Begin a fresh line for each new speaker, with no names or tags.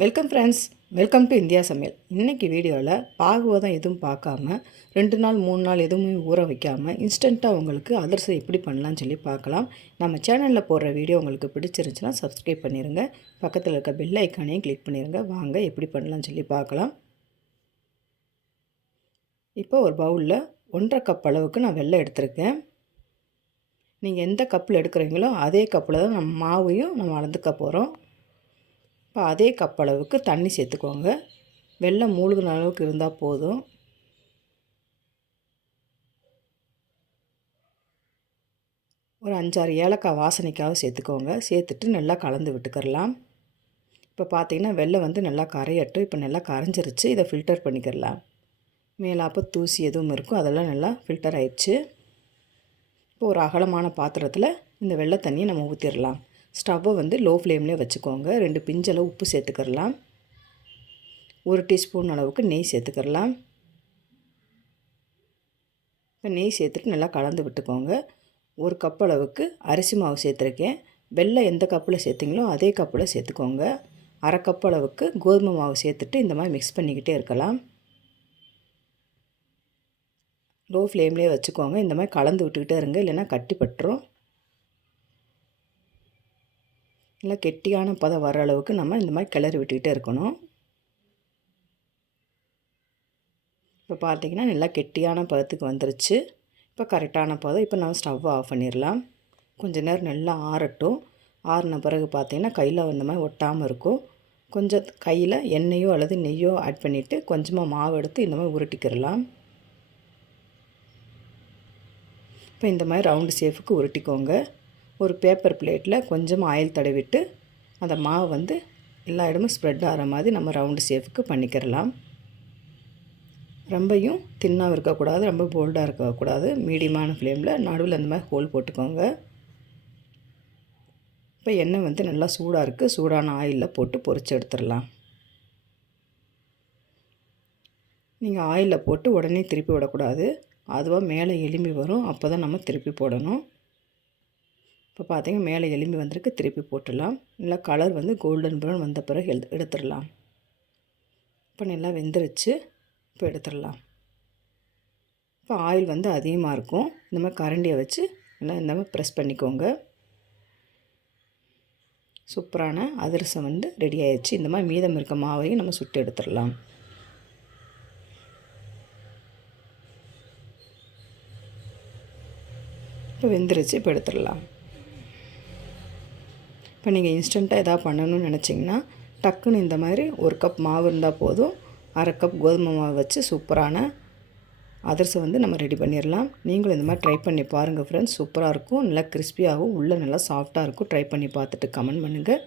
Welcome friends welcome to India சமையல் இன்றைக்கி வீடியோவில் பாகுவதம் எதுவும் பார்க்காம ரெண்டு நாள் மூணு நாள் எதுவுமே ஊற வைக்காமல் இன்ஸ்டண்ட்டாக உங்களுக்கு அதிரசம் எப்படி பண்ணலாம்னு சொல்லி பார்க்கலாம். நம்ம சேனலில் போடுற வீடியோ உங்களுக்கு பிடிச்சிருந்துச்சுன்னா சப்ஸ்கிரைப் பண்ணிடுங்க பக்கத்தில் இருக்க பெல் ஐக்கானையும் கிளிக் பண்ணிடுங்க வாங்க எப்படி பண்ணலாம்னு சொல்லி பார்க்கலாம். இப்போ ஒரு பவுலில் ஒன்றரை கப் அளவுக்கு நான் வெள்ளை எடுத்திருக்கேன். நீங்கள் எந்த கப்பில் எடுக்கிறீங்களோ அதே கப்பில் தான் நம்ம மாவையும் நம்ம அளந்துக்க போகிறோம் இப்போ அதே கப் அளவுக்கு தண்ணி சேர்த்துக்கோங்க. வெள்ளம் மூழ்கின அளவுக்கு இருந்தால் போதும். ஒரு அஞ்சாறு ஏலக்காய் வாசனைக்காக சேர்த்துக்கோங்க. சேர்த்துட்டு நல்லா கலந்து விட்டுக்கிறலாம். இப்போ பார்த்தீங்கன்னா வெள்ளம் வந்து நல்லா கரையட்டும். இப்போ நல்லா கரைஞ்சிருச்சு. இதை ஃபில்டர் பண்ணிக்கிறலாம். மேலாப்போ தூசி எதுவும் இருக்கும். அதெல்லாம் நல்லா ஃபில்டர் ஆயிடுச்சு. இப்போ ஒரு அகலமான பாத்திரத்தில் இந்த வெள்ளை தண்ணியை நம்ம ஊற்றிடலாம் ஸ்டவ்வை வந்து லோ ஃப்ளேம்லேயே வச்சுக்கோங்க. ரெண்டு பிஞ்சளவு உப்பு சேர்த்துக்கிறலாம். ஒரு டீஸ்பூன் அளவுக்கு நெய் சேர்த்துக்கிறலாம். நெய் சேர்த்துட்டு நல்லா கலந்து விட்டுக்கோங்க. ஒரு கப் அளவுக்கு அரிசி மாவு சேர்த்துருக்கேன். வெள்ளை எந்த கப்பில் சேர்த்திங்களோ அதே கப்பில் சேர்த்துக்கோங்க. அரை கப் அளவுக்கு கோதுமை மாவு சேர்த்துட்டு இந்த மாதிரி மிக்ஸ் பண்ணிக்கிட்டே இருக்கலாம். லோ ஃப்ளேம்லேயே வச்சுக்கோங்க. இந்த மாதிரி கலந்து விட்டுக்கிட்டே இருங்க. இல்லைன்னா கட்டிப்பட்டுரும் நல்லா கெட்டியான பதம் வர அளவுக்கு நம்ம இந்த மாதிரி கிளறி விட்டுக்கிட்டே இருக்கணும். இப்போ பார்த்திங்கன்னா நல்லா கெட்டியான பதத்துக்கு வந்துருச்சு. இப்போ கரெக்டான பதம். இப்போ நம்ம ஸ்டவ்வை ஆஃப் பண்ணிடலாம். கொஞ்ச நேரம் நல்லா ஆறட்டும். ஆறின பிறகு பார்த்திங்கன்னா கையில் இந்த மாதிரி ஒட்டாமல் இருக்கும். கொஞ்சம் கையில் எண்ணெயோ அல்லது நெய்யோ ஆட் பண்ணிவிட்டு கொஞ்சமாக மாவு எடுத்து இந்த மாதிரி உருட்டிக்கிறலாம் இப்போ இந்த மாதிரி ரவுண்டு ஷேஃபுக்கு உருட்டிக்கோங்க. ஒரு பேப்பர் பிளேட்டில் கொஞ்சமாக ஆயில் தடவிட்டு அந்த மாவு வந்து எல்லா இடமும் ஸ்ப்ரெட் ஆகிற மாதிரி நம்ம ரவுண்டு ஷேஃபுக்கு பண்ணிக்கிறலாம் ரொம்பையும் தின்னாக இருக்கக்கூடாது ரொம்ப போல்டாக இருக்கக்கூடாது. மீடியமான ஃப்ளேமில் நடுவில் அந்த மாதிரி ஹோல் போட்டுக்கோங்க. இப்போ எண்ணெய் வந்து நல்லா சூடாக இருக்குது சூடான ஆயிலில் போட்டு பொறிச்சு எடுத்துடலாம். நீங்கள் ஆயிலில் போட்டு உடனே திருப்பி விடக்கூடாது. அதுவாக மேலே எலும்பி வரும். அப்போ தான் நம்ம திருப்பி போடணும். இப்போ பார்த்திங்கன்னா மேலே எலும்பி வந்திருக்கு திருப்பி போட்டுடலாம். நல்லா கலர் வந்து கோல்டன் ப்ரௌன் வந்த பிறகு எழு எடுத்துடலாம். இப்போ நல்லா வெந்துருச்சு இப்போ எடுத்துடலாம். இப்போ ஆயில் வந்து அதிகமாக இருக்கும். இந்த மாதிரி கரண்டியை வச்சு நல்லா இந்த மாதிரி ப்ரெஸ் பண்ணிக்கோங்க. சூப்பரான அதிரசம் வந்து ரெடி ஆயிடுச்சு. இந்த மாதிரி மீதம் இருக்க மாவையும் நம்ம சுட்டு எடுத்துடலாம். இப்போ வெந்துருச்சு இப்போ எடுத்துடலாம். இப்போ நீங்கள் இன்ஸ்டண்ட்டாக எதாவது பண்ணணும்னு நினச்சிங்கன்னா டக்குன்னு இந்த மாதிரி ஒரு கப் மாவு இருந்தால் போதும். அரை கப் கோதுமை மாவு வச்சு சூப்பரான அதிரசம் வந்து நம்ம ரெடி பண்ணிடலாம். நீங்களும் இந்த மாதிரி ட்ரை பண்ணி பாருங்கள் ஃப்ரெண்ட்ஸ் சூப்பராக இருக்கும். நல்லா கிறிஸ்பியாகவும் உள்ளே நல்லா சாஃப்டாக இருக்கும். ட்ரை பண்ணி பார்த்துட்டு கமெண்ட் பண்ணுங்கள்